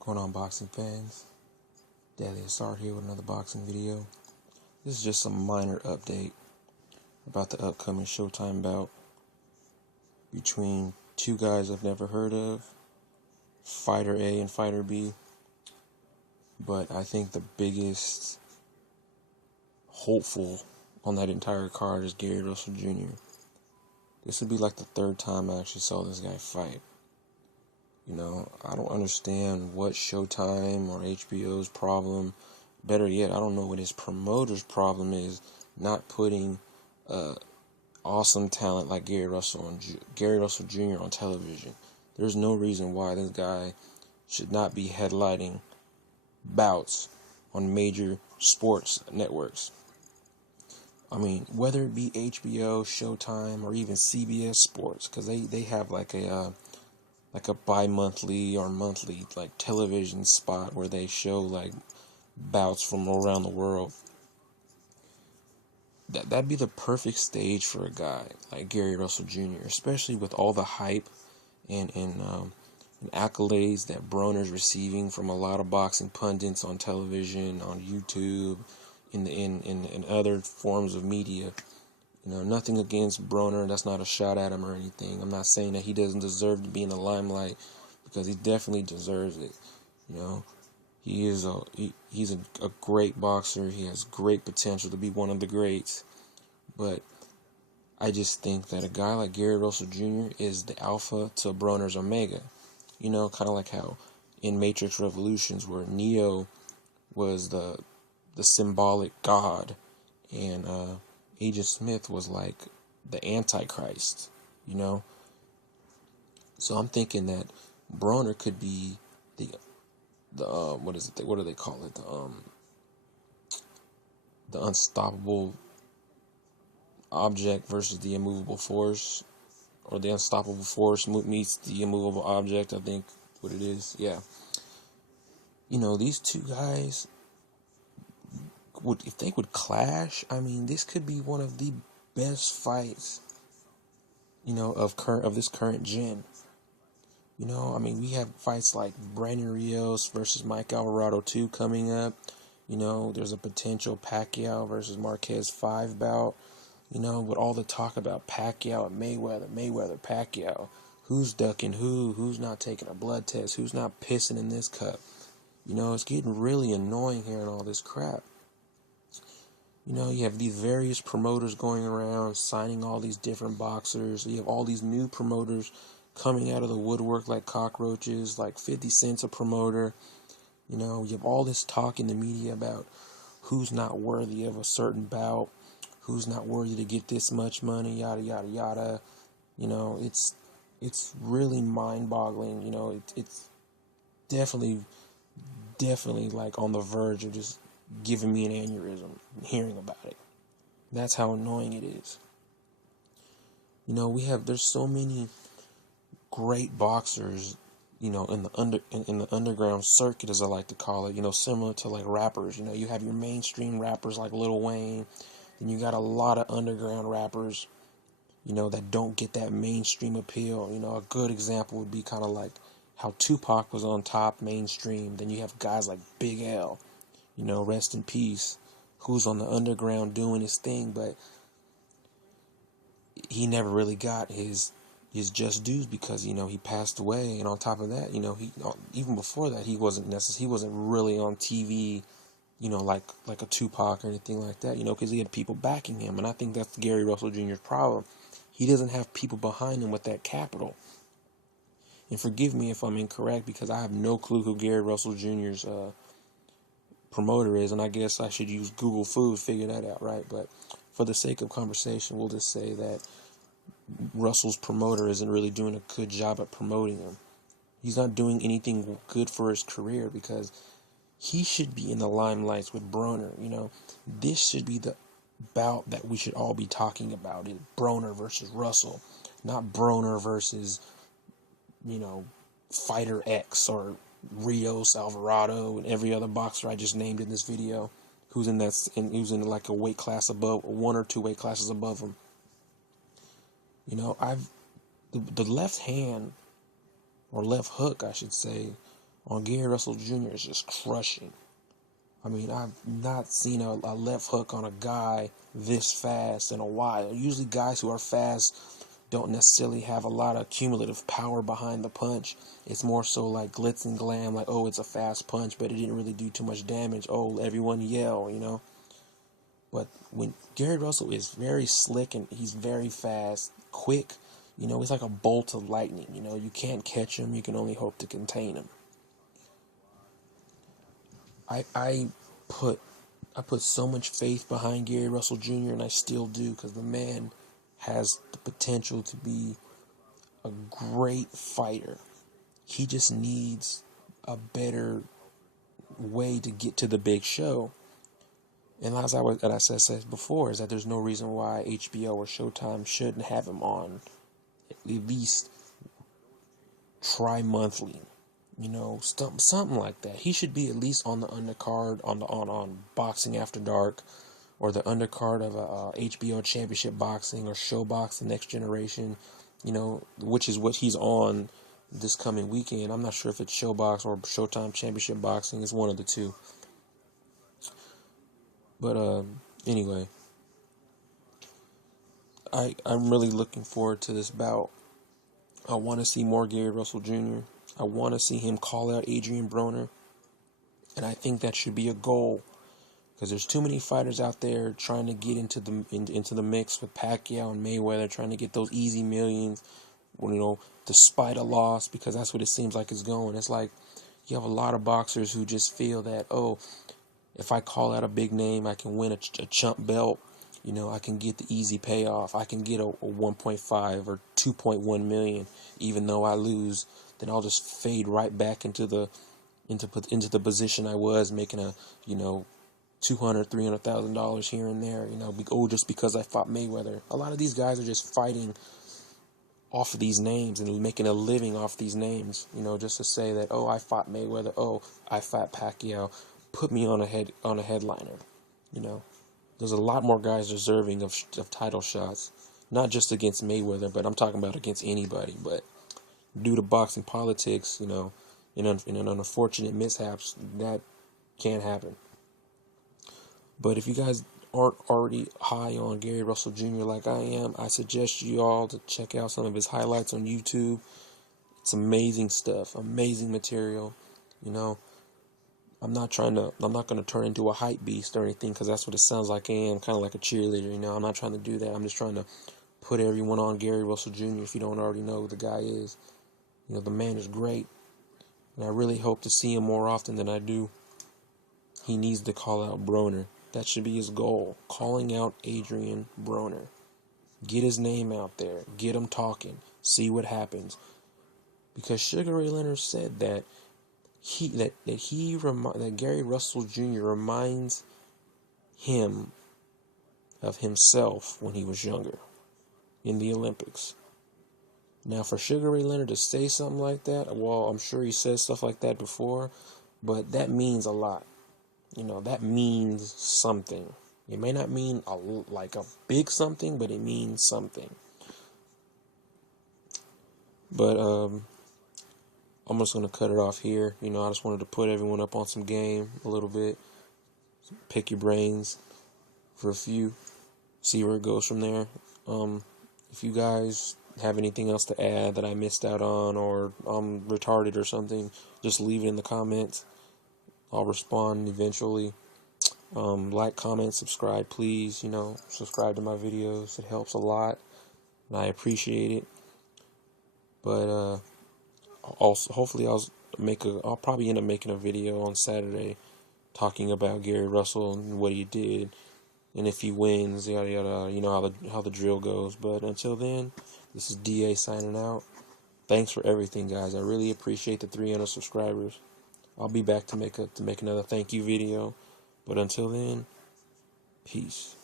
Going on, boxing fans? Daily Assault here with another boxing video. This is just a minor update about the upcoming Showtime bout between two guys I've never heard of, Fighter A and Fighter B. But I think the biggest hopeful on that entire card is Gary Russell Jr. This would be like the third time I actually saw this guy fight. You know, I don't understand what Showtime or HBO's problem, better yet, I don't know what his promoter's problem is, not putting awesome talent like Gary Russell Jr. on television. There's no reason why this guy should not be headlining bouts on major sports networks. I mean, whether it be HBO, Showtime, or even CBS Sports, because they have like a bi-monthly or monthly like television spot where they show like bouts from around the world. That'd be the perfect stage for a guy like Gary Russell Jr., especially with all the hype and accolades that Broner's receiving from a lot of boxing pundits on television, on YouTube, in other forms of media. You know, nothing against Broner. That's not a shot at him or anything. I'm not saying that he doesn't deserve to be in the limelight, because he definitely deserves it. You know, he's a great boxer. He has great potential to be one of the greats. But I just think that a guy like Gary Russell Jr. is the alpha to Broner's omega. You know, kind of like how in Matrix Revolutions, where Neo was the symbolic god, and Agent Smith was like the Antichrist, you know? So I'm thinking that Broner could be the what do they call it? The unstoppable object versus the immovable force, or the unstoppable force meets the immovable object, I think what it is. Yeah. You know, these two guys if they would clash, I mean, this could be one of the best fights, you know, of this current gen. You know, I mean, we have fights like Brandon Rios versus Mike Alvarado 2 coming up. You know, there's a potential Pacquiao versus Marquez 5 bout. You know, with all the talk about Pacquiao and Mayweather, Pacquiao, who's ducking who's not taking a blood test, who's not pissing in this cup. You know, it's getting really annoying hearing all this crap. You know, you have these various promoters going around signing all these different boxers. You have all these new promoters coming out of the woodwork like cockroaches, like 50 Cent's a promoter. You know, you have all this talk in the media about who's not worthy of a certain bout, who's not worthy to get this much money, yada, yada, yada. You know, it's really mind-boggling. You know, it's definitely like on the verge of just giving me an aneurysm hearing about it. That's how annoying it is. You know, there's so many great boxers, you know, in the underground circuit, as I like to call it, you know, similar to like rappers. You know, you have your mainstream rappers like Lil Wayne, then you got a lot of underground rappers, you know, that don't get that mainstream appeal. You know, a good example would be kind of like how Tupac was on top mainstream. Then you have guys like Big L, you know, rest in peace, who's on the underground doing his thing, but he never really got his just dues because, you know, he passed away. And on top of that, you know, even before that, he wasn't really on TV, you know, like a Tupac or anything like that, you know, because he had people backing him. And I think that's Gary Russell Jr.'s problem. He doesn't have people behind him with that capital. And forgive me if I'm incorrect, because I have no clue who Gary Russell Jr.'s promoter is, and I guess I should use Google Food to figure that out, right? But for the sake of conversation, we'll just say that Russell's promoter isn't really doing a good job at promoting him. He's not doing anything good for his career, because he should be in the limelights with Broner. You know, this should be the bout that we should all be talking about, is Broner versus Russell, not Broner versus, you know, Fighter X or Rios, Alvarado, and every other boxer I just named in this video, who's in like a weight class above, one or two weight classes above him. You know, the left hand, or left hook, I should say, on Gary Russell Jr. is just crushing. I mean, I've not seen a left hook on a guy this fast in a while. Usually guys who are fast don't necessarily have a lot of cumulative power behind the punch. It's more so like glitz and glam, like, oh, it's a fast punch, but it didn't really do too much damage. Oh, everyone yell, you know. But when Gary Russell is very slick and he's very fast, quick, you know, he's like a bolt of lightning. You know, you can't catch him, you can only hope to contain him. I put so much faith behind Gary Russell Jr. and I still do, because the man has the potential to be a great fighter. He just needs a better way to get to the big show. And as I said before, is that there's no reason why HBO or Showtime shouldn't have him on at least tri-monthly. You know, something like that. He should be at least on the undercard on Boxing After Dark, or the undercard of a HBO Championship Boxing or Showbox The Next Generation. You know, which is what he's on this coming weekend. I'm not sure if it's Showbox or Showtime Championship Boxing. It's one of the two. But anyway, I'm really looking forward to this bout. I want to see more Gary Russell Jr. I want to see him call out Adrien Broner, and I think that should be a goal, because there's too many fighters out there trying to get into the mix with Pacquiao and Mayweather, trying to get those easy millions, you know, despite a loss, because that's what it seems like it's going. It's like you have a lot of boxers who just feel that, oh, if I call out a big name, I can win a chump belt. You know, I can get the easy payoff. I can get a 1.5 or 2.1 million, even though I lose. Then I'll just fade right back into the position I was, making a, you know, $200,000-$300,000 here and there. You know, just because I fought Mayweather. A lot of these guys are just fighting off of these names and making a living off these names. You know, just to say that, oh, I fought Mayweather. Oh, I fought Pacquiao. Put me on a headliner. You know. There's a lot more guys deserving of title shots, not just against Mayweather, but I'm talking about against anybody. But due to boxing politics, you know, in an unfortunate mishaps, that can't happen. But if you guys aren't already high on Gary Russell Jr. like I am, I suggest you all to check out some of his highlights on YouTube. It's amazing stuff, amazing material, you know. I'm not going to turn into a hype beast or anything, because that's what it sounds like I am, kind of like a cheerleader, you know. I'm not trying to do that. I'm just trying to put everyone on Gary Russell Jr. if you don't already know who the guy is. You know, the man is great, and I really hope to see him more often than I do. He needs to call out Broner. That should be his goal, calling out Adrien Broner. Get his name out there. Get him talking. See what happens. Because Sugar Ray Leonard said that that Gary Russell Jr. reminds him of himself when he was younger in the Olympics. Now, for Sugar Ray Leonard to say something like that, well, I'm sure he said stuff like that before, but that means a lot. You know, that means something. It may not mean like a big something, but it means something. But I'm just going to cut it off here. You know, I just wanted to put everyone up on some game a little bit. Pick your brains for a few. See where it goes from there. If you guys have anything else to add that I missed out on, or I'm retarded or something, just leave it in the comments. I'll respond eventually. Like, comment, subscribe, please. You know, subscribe to my videos. It helps a lot, and I appreciate it. But also, hopefully, I'll probably end up making a video on Saturday talking about Gary Russell and what he did, and if he wins, yada yada. You know how the drill goes. But until then, this is DA signing out. Thanks for everything, guys. I really appreciate the 300 subscribers. I'll be back to make another thank you video. But until then, peace.